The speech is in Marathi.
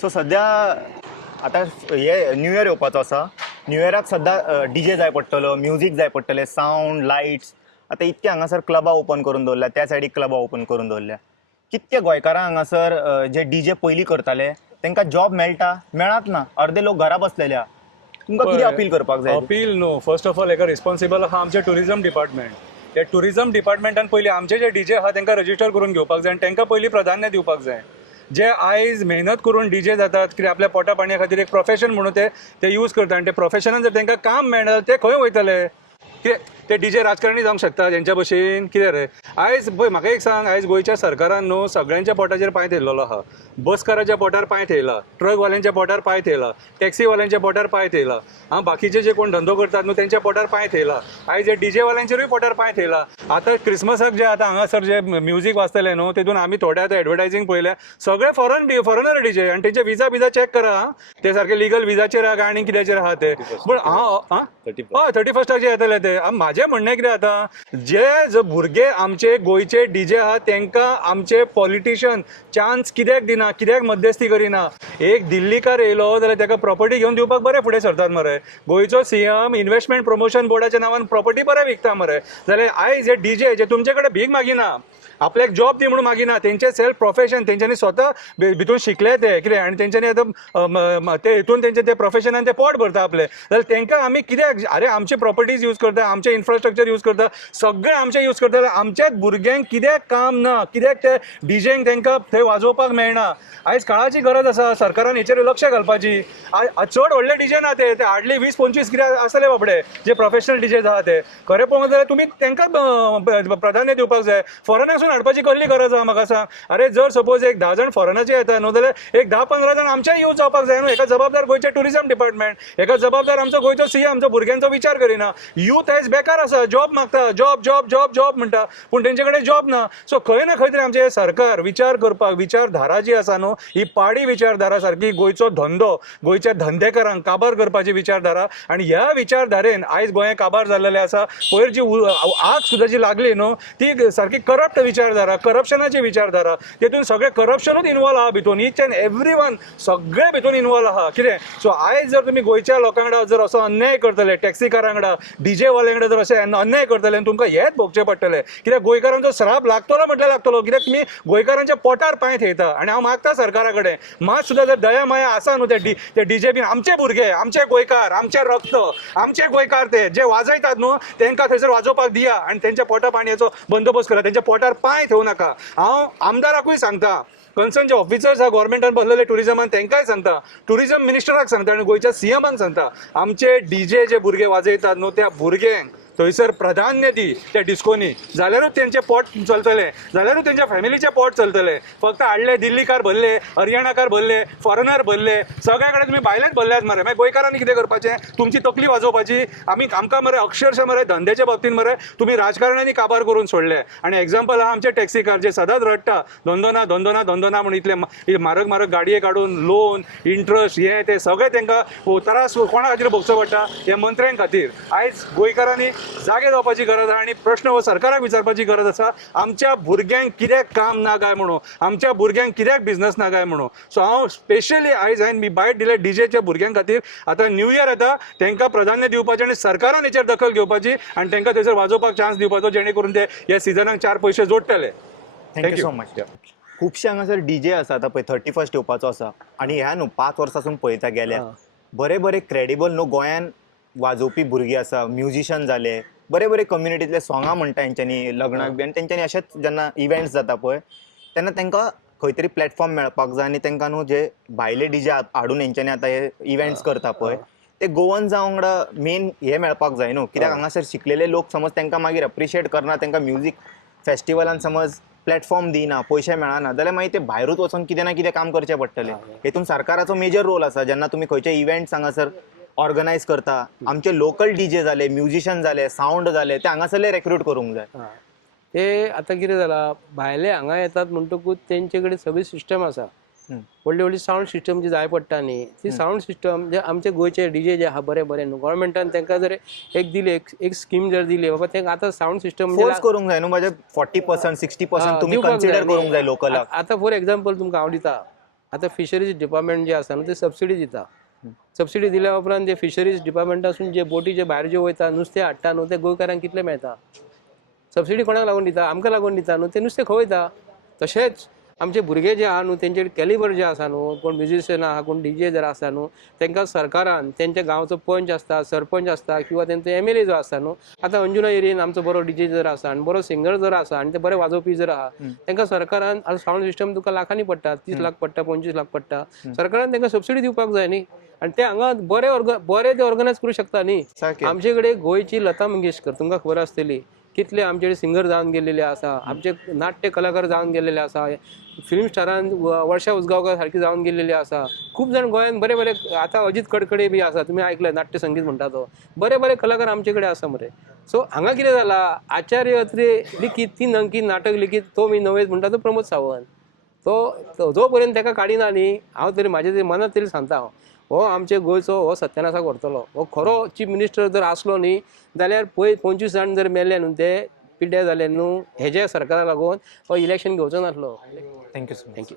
सो सध्या आता हे न्यू इयर येवपाचो आसा. न्यू इयराक सद्दा डीजे जाय पडटलो, म्युजीक जाय पडटले, सावंड, लायट्स. आता इतके हांगासर क्लबां ओपन करून दवरल्या, त्या सायडीक क्लबां ओपन करून दवरल्या. कितके गोंयकारांक हांगासर जे डीजे पयलीं करताले तांकां जॉब मेळटा? मेळत ना. अर्दे लोक घरा बसलेले आहा. तुमकां कितें अपील करपाक जाय? Appeal no, first of all हेका रिस्पॉन्सिबल आहा आमचे टुरिझम डिपार्टमेंट. त्या टुरिझम डिपार्टमेंटान पयलीं आमचे जे डीजे आहा तांकां रजिस्टर करून घेवपाक जाय आनी तांकां पयलीं प्राधान्य दिवपाक जाय. जे आयज मेहनत करून डीजे जातात, कितें आपल्या पोटा पाणया खातीर एक प्रोफेशन म्हणून ते यूज करता आनी ते प्रोफेशनान जर तांकां काम मेळना ते खंय वयतले? ते डीजे राजकारणी जावंक शकता तेंच्या भशेन? कितें रे आयज पळय म्हाका एक सांग, आयज गोंयच्या सरकारान न्हू सगळ्यांच्या पोटाचेर पांय थेयल्लो आहा. बसकाराच्या पोटार पांय थेयला, ट्रकवाल्यांच्या पोटार पांय थेयला, टॅक्सीवाल्यांच्या पोटार पांय थेयला, बाकीचे जे कोण धंदो करतात न्हू तेंच्या पोटार पांय थेयला. आयज हे डीजेवाल्यांचेरूय पोटार पांय थेयला. आतां क्रिसमसाक जे आतां हांगासर जे म्युजीक वाजतले न्हू तेतून आमी थोडे आतां एडवर्टायजींग पळयल्या सगळे फॉरनर डीजे आनी तेंचे विजा चॅक करा. ते सारके लिगल विजाचेर आहा काय आनी कित्याचेर आहा ते. पूण हांव 31 जे येतले ते म्हाजें म्हणणें कितें आतां, जे भुरगे आमचे गोंयचे डीजे आहा तांकां आमचे पॉलिटिशियन चान्स कित्याक दिना, कित्याक मध्यस्थी करिना? एक दिल्लीकार येयलो जाल्यार ताका प्रॉपर्टी घेवन दिवपाक बरें फुडें सरतात मरे. गोंयचो सीएम इन्व्हेस्टमेंट प्रमोशन बोर्डाच्या नांवान प्रॉपर्टी बरें विकता मरे. जाल्यार आयज हे डीजे जे तुमचे कडेन भीक मागिना, आपल्याक जॉब दी म्हणून मागिना, तेंचे सेल्फ प्रोफेशन, तेंच्यांनी स्वता भितून शिकले ते कितें आनी तेंच्यांनी आतां ते हितून तेंचे ते प्रोफेशनान ते पोट भरता आपले. जाल्यार तेंकां आमी कित्याक अरे आमचे प्रॉपर्टीज यूज करता, आमचे इन्फ्रास्ट्रक्चर यूज करता, सगळे आमचे यूज करता, जाल्यार आमच्याच भुरग्यांक कित्याक काम ना? कित्याक ते डीजेंक तांकां थंय वाजोवपाक मेळना? आयज काळाची गरज आसा, सरकारान हेचेर लक्ष घालपाची. चड व्हडले डीजे ना ते हार्डली 20-25 कितें आसले बाबडे जे प्रोफेशनल डीजेज आहा ते. खरें पळोवंक जाल्यार तुमी तांकां प्राधान्य दिवपाक जाय. फॉरेनासून हाडपाची कसली गरज आहा म्हाका सांग? अरे जर सपोज एक 10 जाण फॉरेनाचे येता न्हू जाल्यार एक 10-15 जाण आमचेय यूज जावपाक जाय न्हू. हेका जबाबदार गोंयचे टुरिझम डिपार्टमेंट, हेका जबाबदार आमचो गोंयचो सीएम आमच्या भुरग्यांचो विचार करिना. यूथ आयज बेकार आसा, जॉब मागता, जॉब जॉब जॉब जॉब म्हणटा, पूण तेंचे कडेन जॉब ना. सो खंय ना खंय तरी आमचे सरकार विचार करपाक, विचारधारा जी आसा न्हू ही पाडी विचारधारा सारकी गोंयचो धंदो, गोंयच्या धंदेकारांक काबार करपाची विचारधारा. आनी ह्या विचारधारेन आयज गोंय काबार जाल्लेले आसा. पयर जी आग सुद्दां जी लागली न्हू ती सारकी करप्ट विचारधारा, करप्शनाची विचारधारा. तेतून सगळे करप्शनूच इन्वॉल्व आहा भितून. ईच एंड एवरी वन सगळे भितून इन्वॉल्व आहा. कितें सो आयज जर तुमी गोंयच्या लोकांकडेन जर असो अन्याय करतले, टॅक्सीकारांकडेन, डीजेवाल्यांकडेन जर अशें अन्याय करतले तुमकां हेच भोगचें पडटलें. कित्याक गोंयकारांचो श्राप लागतलो म्हटल्यार लागतलो. कित्याक तुमी गोंयकारांच्या पोटार पांय थेयता. आनी हांव मागता सरकारा कडेन मात सुद्दां जर दया माया आसा न्हू ते डीजे बीन आमचे भुरगे, आमचे गोंयकार, आमचे रक्त, आमचे गोंयकार ते जे वाजयतात न्हू तांकां थंयसर वाजोवपाक दिया आनी तेंच्या पोटा पाणयाचो बंदोबस्त करा. तेंच्या पोटार पांय थेवू नाका. हांव आमदाराकूय सांगता, कन्सर्न जे ऑफिसर्स आहा गव्हर्मेंटान बसलेले टुरिझमान तांकांय सांगता, टुरिझम मिनिस्टराक सांगता आनी गोंयच्या सीएमाक सांगता, आमचे डीजे जे भुरगे वाजयतात न्हू त्या भुरग्यांक थंयसर प्राधान्य दी त्या डिस्कोनी. जाल्यारूच तेंचे पोट चलतले, जाल्यारूच तेंच्या फॅमिलीचे पोट चलतले. फक्त हाडले दिल्लीकार भरले, हरियाणाकार भरले, फॉरेनर भरले, सगळ्या कडेन तुमी भायलेच भरल्यात मरे. मागीर गोंयकारांनी कितें करपाचें? तुमची तकली वाजोवपाची. आमकां मरे अक्षरशः मरे धंद्याच्या बाबतींत मरे तुमी राजकारण्यांनी काबार करून सोडले. आनी एक्झाम्पल आहा आमचे टॅक्सीकार जे सदांच रडटा धंदो ना धंदो ना धंदो ना म्हणून इतले म्हारग गाडये काडून लोन इंट्रस्ट हे ते सगळे तांकां त्रास कोणा खातीर भोगचो पडटा? हे मंत्र्यां खातीर. आयज गोंयकारांनी जागे जावपाची गरज आहा आनी प्रश्न हो सरकाराक विचारपाची गरज आसा, आमच्या भुरग्यांक कित्याक काम ना काय म्हणून, आमच्या भुरग्यांक कित्याक बिझनस ना काय म्हणून. सो हांव स्पेशली आयज हांवें मी बायट दिले डीजेच्या भुरग्यां खातीर. आतां न्यू इयर येता तांकां प्राधान्य दिवपाचें आनी सरकारान हेचेर दखल घेवपाची आनी तांकां थंयसर वाजोवपाक चान्स दिवपाचो जेणे करून ते ह्या सिजनाक 4 पयशे जोडटले. Thank you so much. खुबशे हांगासर डीजे आसा. आतां पळय 31 येवपाचो आसा आनी ह्या न्हू 5 वर्सांसून पळयता गेल्या बरे क्रेडिबल न्हू गोंयान वाजोवपी भुरगीं आसा, म्युझिशियन जाले, बरे कम्युनिटीतले सोंगां म्हणटा हेंच्यांनी लग्नाक बी. आनी तेंच्यांनी अशेंच जेन्ना इव्हेंट्स जाता पळय तेन्ना तांकां खंय तरी प्लॅटफॉर्म मेळपाक जाय. आनी तांकां न्हू जे भायले डीजे हाडून हेंच्यांनी आतां हे इव्हेंट्स करता पळय ते गोवन जावं वांगडा मेन हे मेळपाक जाय न्हू. कित्याक हांगासर शिकलेले लोक समज तांकां मागीर अप्रिशिएट करना, तांकां म्युजीक फेस्टिवलान समज प्लॅटफॉर्म दिना, पयशे मेळना जाल्यार मागीर ते भायरूच वचून कितें ना कितें काम करचें पडटलें. हेतून सरकाराचो मेजर रोल आसा. जेन्ना तुमी खंयचे इव्हेंट्स हांगासर ऑर्गनायज करता, आमचे लोकल डीजे जाले, म्युझिशियन जाले, सावंड जाले, ते हांगासरले रिक्रूट करूंक जाय. ते आतां कितें जालां, भायले हांगा येतात म्हणटकूच तेंचे कडेन सगळी सिस्टम आसा. व्हडली सावंड सिस्टम जी जाय पडटा न्ही ती सावंड सिस्टम जे आमचे गोंयचे डीजे जे आहा बरे न्हू गव्हर्मेंटान तांकां जर एक दिली एक स्कीम जर दिली बाबा तांकां आतां सावंड सिस्टम फोर्स करूंक जाय न्हू. म्हणजे 40% 60% तुमी कन्सिडर करूंक जाय लोकलाक. आतां फॉर एक्झाम्पल तुमकां हांव दिता आता फिशरीज डिपार्टमेंट जे आसा न्हू ते सबसिडी दिता. सबसिडी दिल्या उपरांत जे फिशरीज डिपार्टमेंटासून जे बोटी जे भायर जे वयता नुस्तें हाडटा न्हू ते गोंयकारांक कितले मेळटा. सबसिडी कोणाक लागून दिता, आमकां लागून दिता न्हू, ते नुस्तें खवयता. तशेंच आमचे भुरगे जे आहा न्हू तेंचे कॅलिबर जे आसा न्हू, कोण म्युझिशियन आहा कोण डीजे जर आसा न्हू, तांकां सरकारान तेंच्या गांवचो पंच आसता, सरपंच आसता किंवा तेंचो MLA जो आसता न्हू, आतां अंजुना एरियेन आमचो बरो डीजे जर आसा आनी बरो सिंगर जर आसा आनी ते बरे वाजोवपी जर आहा, तांकां सरकारान आतां सावंड सिस्टम तुका लाखांनी पडटा, 30 लाख पडटा, 25 लाख पडटा. सरकारान तांकां सबसिडी दिवपाक जाय न्ही. आनी ते हांगा बरे ते ऑर्गनायज करूं शकता न्ही. सारकें. आमचे कडेन गोंयची लता मंगेशकर तुमकां खबर आसतली, कितले आमचे कडेन सिंगर जावन गेलेले आसा, आमचे नाट्य कलाकार जावन गेलेले आसा, फिल्म स्टारान वर्षा उसगांवकर सारकी जावन गेलेली आसा. खूब जाण गोंयान बरे बरे आतां अजित कडकडे बी आसा, तुमी आयकले नाट्य संगीत म्हणटा तो, बरे बरे कलाकार आमचे कडेन आसा मरे. सो हांगा कितें जाला, आचार्य अत्रे लिखीत 3 अंकी नाटक लिखीत तो मी नवेज म्हणटा तो प्रमोद सावंत, तो जो पर्यंत ताका काडिना न्ही, हांव तरी म्हाजे तरी मनात तरी सांगता हांव, हो आमचे गोंयचो हो सत्यानासा करतलो. हो खरो चीफ मिनिस्टर जर आसलो न्ही जाल्यार 25 जाण जर मेले न्हू ते पिड्ड्यार जाले न्हू, हेज्या सरकारा लागून हो इलेक्शन घेवचो नासलो. Thank you so much. थँक्यू.